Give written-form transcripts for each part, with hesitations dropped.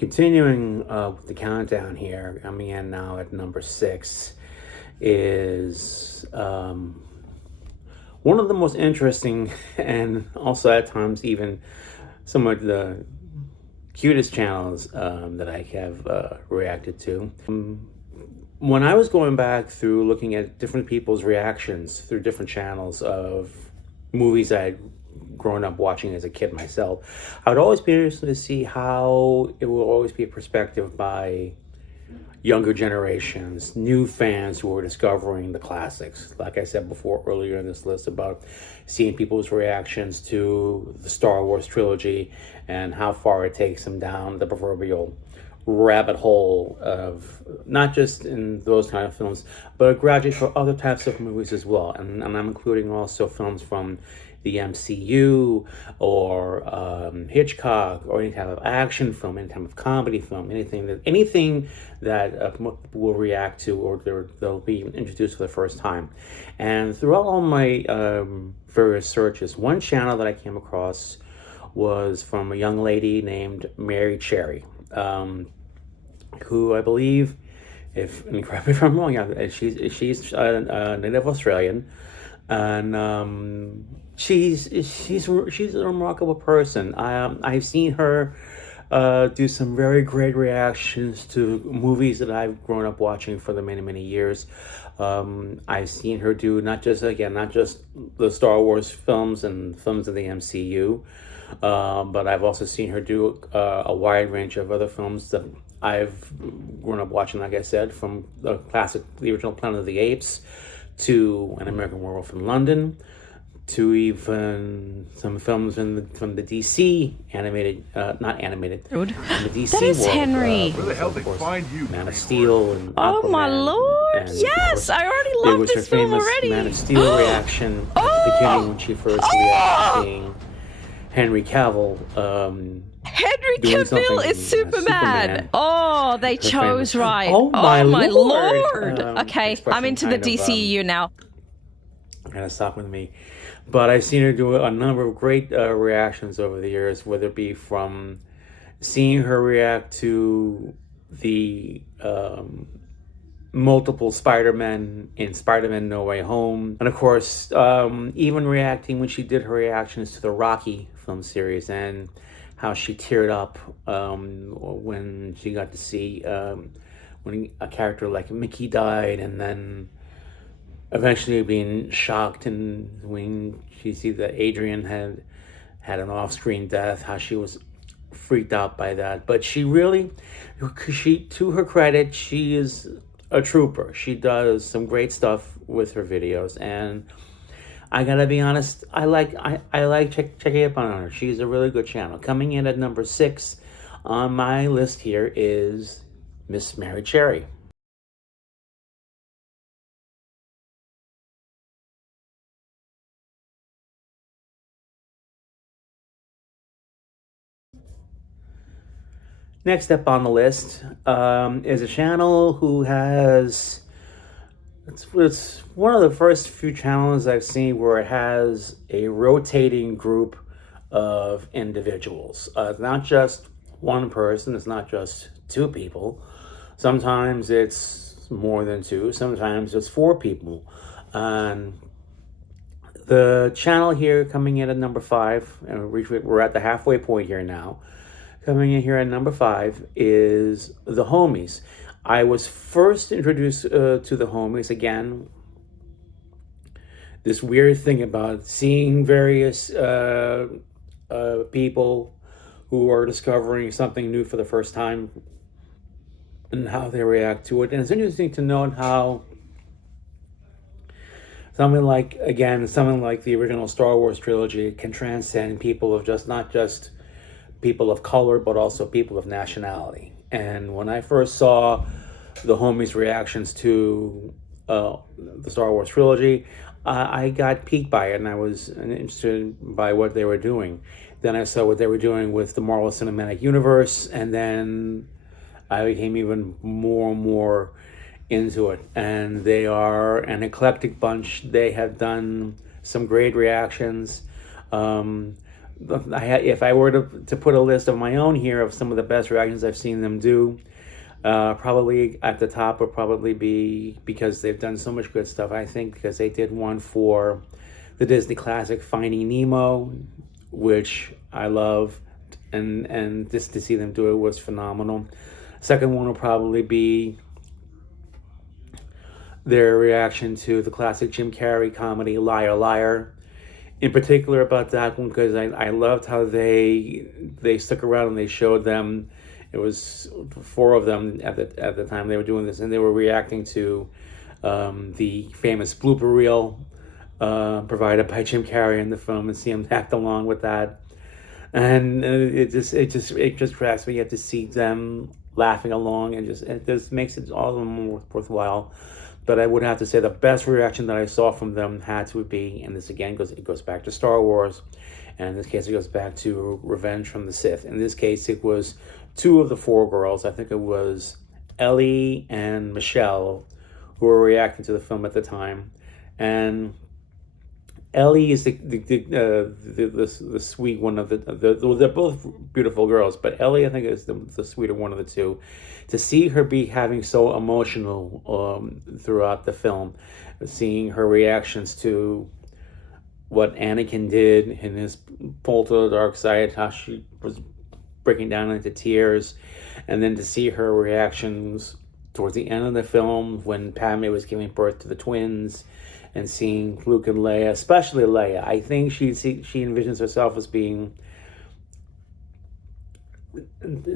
Continuing with the countdown here, coming in now at number 6 is one of the most interesting and also at times even some of the cutest channels that I have reacted to. When I was going back through looking at different people's reactions through different channels of movies I'd grown up watching as a kid myself, I would always be interested to see how it will always be a perspective by younger generations, new fans who are discovering the classics. Like I said before earlier in this list about seeing people's reactions to the Star Wars trilogy and how far it takes them down the proverbial rabbit hole of not just in those kind of films, but gradually for other types of movies as well. And I'm including also films from the MCU or Hitchcock or any type of action film, any type of comedy film, anything that people will react to or they'll be introduced for the first time. And throughout all my various searches, one channel that I came across was from a young lady named Mary Cherry, who I believe, and correct me if I'm wrong, she's a native Australian, and she's a remarkable person. I've seen her do some very great reactions to movies that I've grown up watching for the many years. I've seen her do not just the Star Wars films and films of the MCU, but I've also seen her do a wide range of other films that I've grown up watching, like I said, from the original Planet of the Apes, to An American Werewolf in London, to even some films from the DC animated, not animated, from the DC that is world. Henry. Where the hell they find you? Man of Steel and Oh Aquaman, my lord! and Yes, I already there love was this her film famous already. Man of Steel reaction at the beginning when she first reacted to seeing Henry Cavill. Henry doing Cavill something is as Superman. Superman. Oh, they Her chose famous- right. Oh my lord. lord. Okay, I'm Expression into the kind of, DCU now. kind of stop with me. But I've seen her do a number of great reactions over the years, whether it be from seeing her react to the multiple Spider-Men in Spider-Man No Way Home, and of course even reacting when she did her reactions to the Rocky film series and how she teared up when she got to see when a character like Mickey died, and then eventually being shocked and when she see that Adrian had an off-screen death, how she was freaked out by that. But she to her credit, she is a trooper. She does some great stuff with her videos, and I gotta be honest, I like checking up on her. She's a really good channel. Coming in at number 6 on my list here is Miss Mary Cherry. Next up on the list is a channel who has, it's one of the first few channels I've seen where it has a rotating group of individuals. It's not just one person, it's not just 2 people. Sometimes it's more than 2, sometimes it's 4 people. And the channel here coming in at number 5, and we're at the halfway point here now. Coming in here at number 5 is The Homies. I was first introduced to The Homies, again, this weird thing about seeing various people who are discovering something new for the first time and how they react to it. And it's interesting to note how something like the original Star Wars trilogy can transcend people of not just people of color, but also people of nationality. And when I first saw The Homies' reactions to the Star Wars trilogy, I got piqued by it, and I was interested by what they were doing. Then I saw what they were doing with the Marvel Cinematic Universe, and then I became even more and more into it. And they are an eclectic bunch. They have done some great reactions. if I were to put a list of my own here of some of the best reactions I've seen them do, probably at the top would probably be, because they've done so much good stuff, I think, because they did one for the Disney classic Finding Nemo, which I love, and just to see them do it was phenomenal. Second one will probably be their reaction to the classic Jim Carrey comedy Liar Liar. In particular about that one, because I loved how they stuck around and they showed them. It was 4 of them at the time they were doing this, and they were reacting to the famous blooper reel provided by Jim Carrey in the film, and see him act along with that. And it just cracks me up to see them laughing along, and it just makes it all the more worthwhile. But I would have to say the best reaction that I saw from them had to be, and this again goes back to Star Wars, and in this case it goes back to Revenge from the Sith. In this case it was 2 of the 4 girls. I think it was Ellie and Michelle who were reacting to the film at the time, and Ellie is the sweet one of they're both beautiful girls, but Ellie, I think, is the sweeter one of the 2. To see her be having so emotional throughout the film, seeing her reactions to what Anakin did in his pull to the dark side, how she was breaking down into tears, and then to see her reactions towards the end of the film when Padme was giving birth to the twins, and seeing Luke and Leia, especially Leia. I think she envisions herself as being,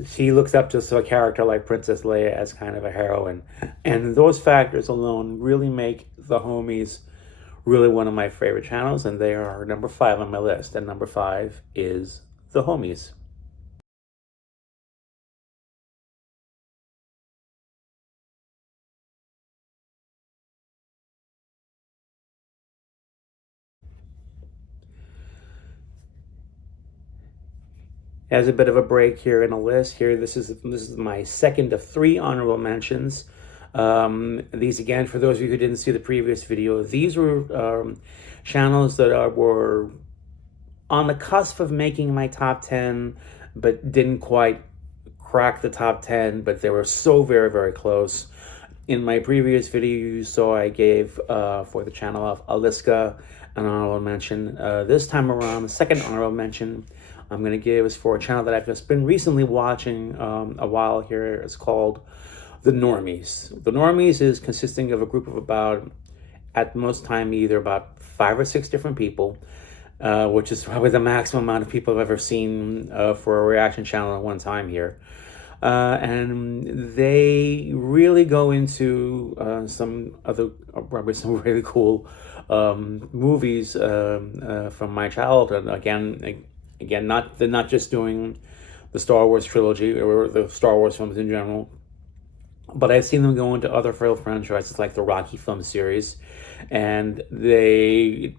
she looks up to a character like Princess Leia as kind of a heroine. And those factors alone really make The Homies really one of my favorite channels, and they are number 5 on my list. And number 5 is The Homies. As a bit of a break here in a list here, this is my second of 3 honorable mentions. These, again, for those of you who didn't see the previous video, these were channels that were on the cusp of making my top 10, but didn't quite crack the top 10, but they were so very, very close. In my previous video, you saw I gave for the channel of Aliska an honorable mention. This time around, the second honorable mention I'm going to give is for a channel that I've just been recently watching a while here. It's called The Normies. The Normies is consisting of a group of about, at most time, either about 5 or 6 different people, which is probably the maximum amount of people I've ever seen for a reaction channel at one time here. And they really go into some probably some really cool movies from my childhood. Again, they're not just doing the Star Wars trilogy or the Star Wars films in general, but I've seen them go into other franchises like the Rocky film series, and they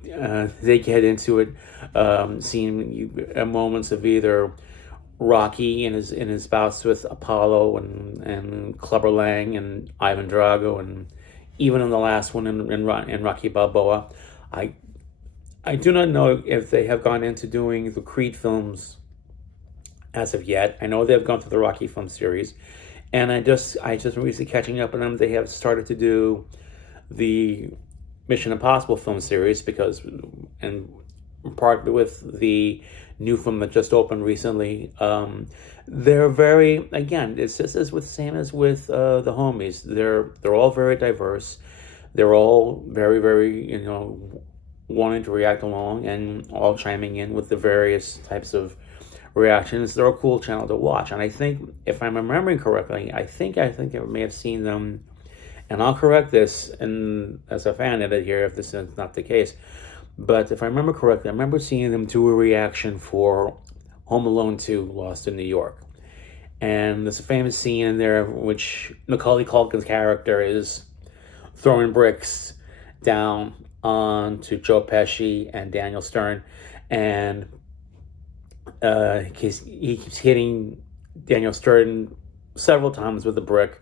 get into it, seeing moments of either Rocky in his bouts with Apollo and Clubber Lang and Ivan Drago, and even in the last one in Rocky Balboa. I do not know if they have gone into doing the Creed films as of yet. I know they've gone through the Rocky film series, and I just recently catching up on them. They have started to do the Mission Impossible film series and partly with the new film that just opened recently. They're very, again, it's just as with same as with the Homies. They're all very diverse. They're all very, very, wanting to react along and all chiming in with the various types of reactions. They're a cool channel to watch. And I think, if I'm remembering correctly, I think I may have seen them, and I'll correct this and as a fan edit here if this is not the case, but if I remember correctly, I remember seeing them do a reaction for Home Alone 2, Lost in New York. And there's a famous scene in there which Macaulay Culkin's character is throwing bricks down onto Joe Pesci and Daniel Stern, and he keeps hitting Daniel Stern several times with the brick,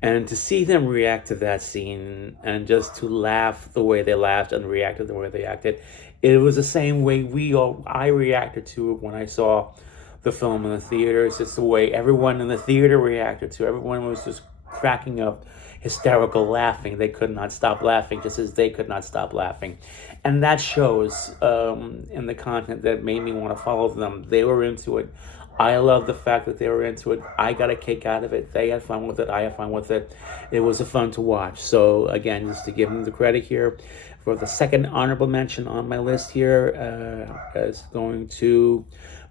And to see them react to that scene and just to laugh the way they laughed and reacted the way they acted, it was the same way I reacted to it when I saw the film in the theater. It's just the way everyone in the theater reacted to it. Everyone was just cracking up, hysterical laughing. They could not stop laughing, just as they could not stop laughing. And that shows in the content that made me want to follow them. They were into it. I love the fact that they were into it. I got a kick out of it. They had fun with it. I had fun with it. It was a fun to watch. So again, just to give them the credit here, for the second honorable mention on my list here is going to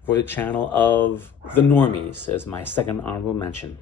for the channel of The Normies as my second honorable mention.